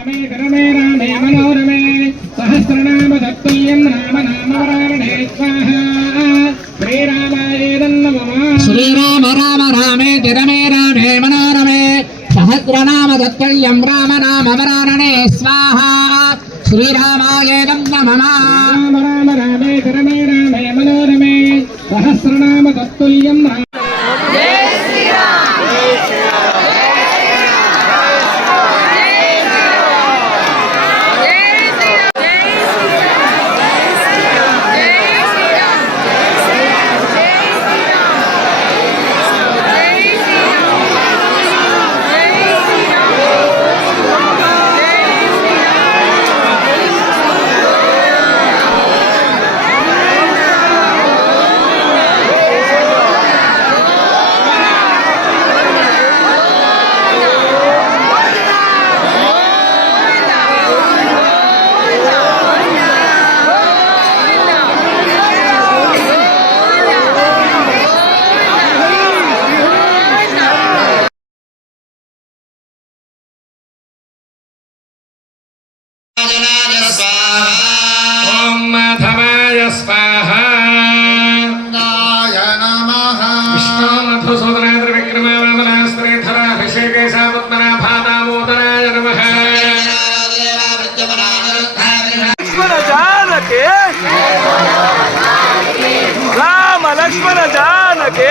रमे रामे मनोरमे सहस्रनाम तत्तुल्यं राम नामवराणे स्वाहा श्रीरामाय नमः श्रीराम राम रामेति रमे रामे मनोरमे सहस्रनाम तत्तुल्यं राम नामवराणे स्वाहा श्रीरामाय नमः राम राम रामेति रमे रामे मनोरमे सहस्रनाम तत्तुल्यं राम लक्ष्मण जानकी